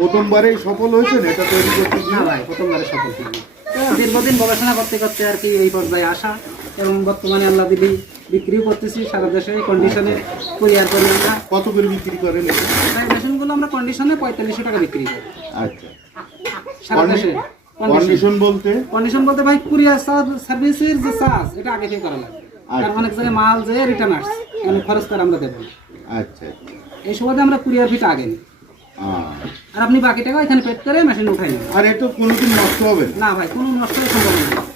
প্রথমবারেই সফল হয়েছেন এটা তৈরি করতে? না ভাই, প্রথমবারে সফল হয়নি। দীর্ঘদিন গবেষণা করতে করতে আর কি এই পর্যায়ে আসা, এবং বর্তমানে আল্লাহ দিলি বিক্রিও করতেছি সারা দেশে কন্ডিশনে কুরিয়ার করি আমরা। কত করে বিক্রি করেন এটা? এই মেশিনগুলো আমরা কন্ডিশনে 4500 টাকা বিক্রি করি আচ্ছা, সারা দেশে। কন্ডিশন বলতে? কন্ডিশন বলতে ভাই কুরিয়ার সার্ভিসের যে চার্জ এটা আগে পে করা লাগে, আর অনেক জায়গায় মাল যে রিটার্ন আসছে এখানে খরচ করে আমরা দেবো। আচ্ছা, এই সুবাদে আমরা কুরিয়ার ফিটা আগে নিই, আর আপনি বাকি টাকা এখানে পেড করে মেশিন উঠাই নেন। আর এটা কোনোদিন নষ্ট হবে না? না ভাই, কোনো নষ্ট হওয়ার সম্ভাবনা নেই।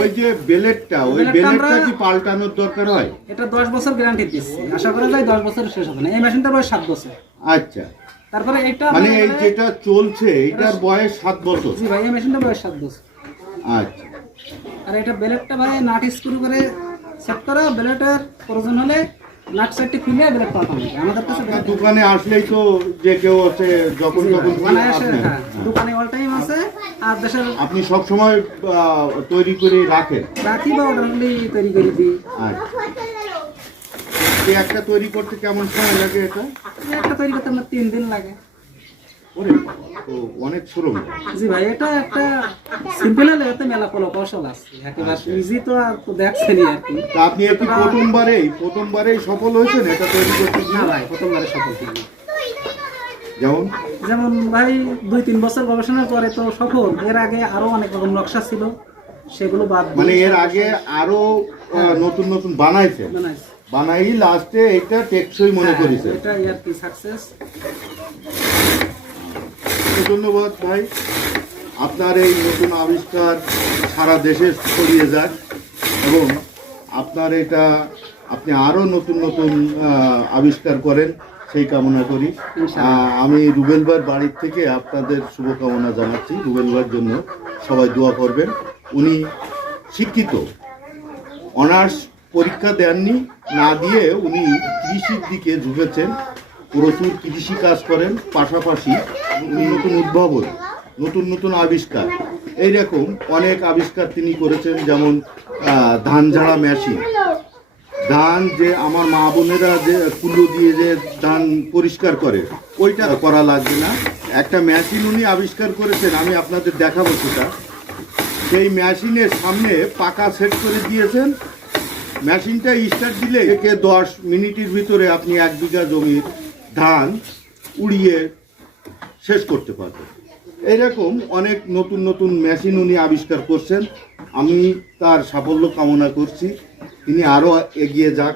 ওই যে বেলেটটা, ওই বেলেটটা কি পাল্টানোর দরকার হয়? এটা 10 বছর গ্যারান্টি দিচ্ছি, আশা করা যায় 10 বছর শেষ হবে না। এই মেশিনটার বয়স 7 বছর। আচ্ছা, তারপরে এটা মানে এই যেটা চলছে এটার বয়স 7 বছর? জি ভাই, এই মেশিনটার বয়স 7 বছর। আচ্ছা, আর এটা বেলেটটা ভাই নাট স্ক্রু করে সেট করা, বেলেটের প্রয়োজন হলে নাট সেটটি খুলে বেলেট পাঠানো যায় আমাদের কাছে। দোকানে আসলেই তো যে কেউ আছে যখন তখন বানায় আসে, হ্যাঁ দোকানে অল টাইম আছে। আর দেশের আপনি সব সময় তৈরি করে রাখেন? রাখি বা অর্ডার হলে তৈরি করে দিই। আচ্ছা, এই একটা তৈরি করতে কেমন সময় লাগে? এটা একটা তৈরি করতে আমার 3 দিন লাগে। ওরে বাবা, তো অনেক শ্রম। জি ভাই, এটা একটা সিম্পল হলে এতে মেলা কৌশল আছে, একেবারে ইজি তো আর তো দেখছেনই আর কি। তা আপনি কি প্রথমবারেই সফল হয়েছেন এটা তৈরি করতে? না ভাই, প্রথমবারে সফল হয়নি। যেমন ভাই 2-3 বছর গবেষণার পরে তো সফল। এর আগে আরো অনেক রকম নকশা ছিল, সেগুলো বাদ দিয়ে মানে এর আগে আরো নতুন নতুন বানাইছে, বানাই লাস্টে এটা টেকসই মনে করেছে। এটা আর কি সাকসেস। ধন্যবাদ ভাই, আপনার এই নতুন আবিষ্কার সারা দেশে ছড়িয়ে যাক, এবং আপনার এটা আপনি আরো নতুন নতুন আবিষ্কার করেন সেই কামনা করি। আমি রুবেল ভাইয়ের বাড়ির থেকে আপনাদের শুভকামনা জানাচ্ছি। রুবেল ভাইয়ের জন্য সবাই দোয়া করবেন। উনি শিক্ষিত, অনার্স পরীক্ষা দেননি, না দিয়ে উনি কৃষির দিকে ঝুঁকেছেন, প্রচুর কৃষি কাজ করেন, পাশাপাশি নতুন উদ্ভাবন, নতুন নতুন আবিষ্কার, এইরকম অনেক আবিষ্কার তিনি করেছেন। যেমন ধান ঝাড়া মেশিন, ধান যে আমার মা বোনেরা যে কুলো দিয়ে যে ধান পরিষ্কার করে, ওইটা করা লাগবে না, একটা মেশিন উনি আবিষ্কার করেছেন, আমি আপনাদের দেখাবো সেটা। সেই মেশিনের সামনে পাকা সেট করে দিয়েছেন, মেশিনটা স্টার্ট দিলে 10 মিনিটের ভিতরে আপনি 1 বিঘা জমির ধান উড়িয়ে শেষ করতে পারবেন। এইরকম অনেক নতুন নতুন মেশিন উনি আবিষ্কার করছেন, আমি তার সাফল্য কামনা করছি, তিনি আরো এগিয়ে যাক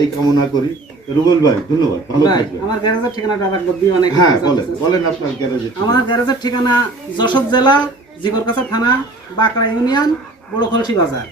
এই কামনা করি। রুবেল ভাই ধন্যবাদ, ভালো থাকবেন। আমার গ্যারেজের ঠিকানাটা রাখবো দিয়ে অনেক। হ্যাঁ বলেন আপনার গ্যারেজের। আমার গ্যারেজের ঠিকানা যশোর জেলা জিগরগাছা থানা, বাঁকড়া ইউনিয়ন, বড় খলসি বাজার।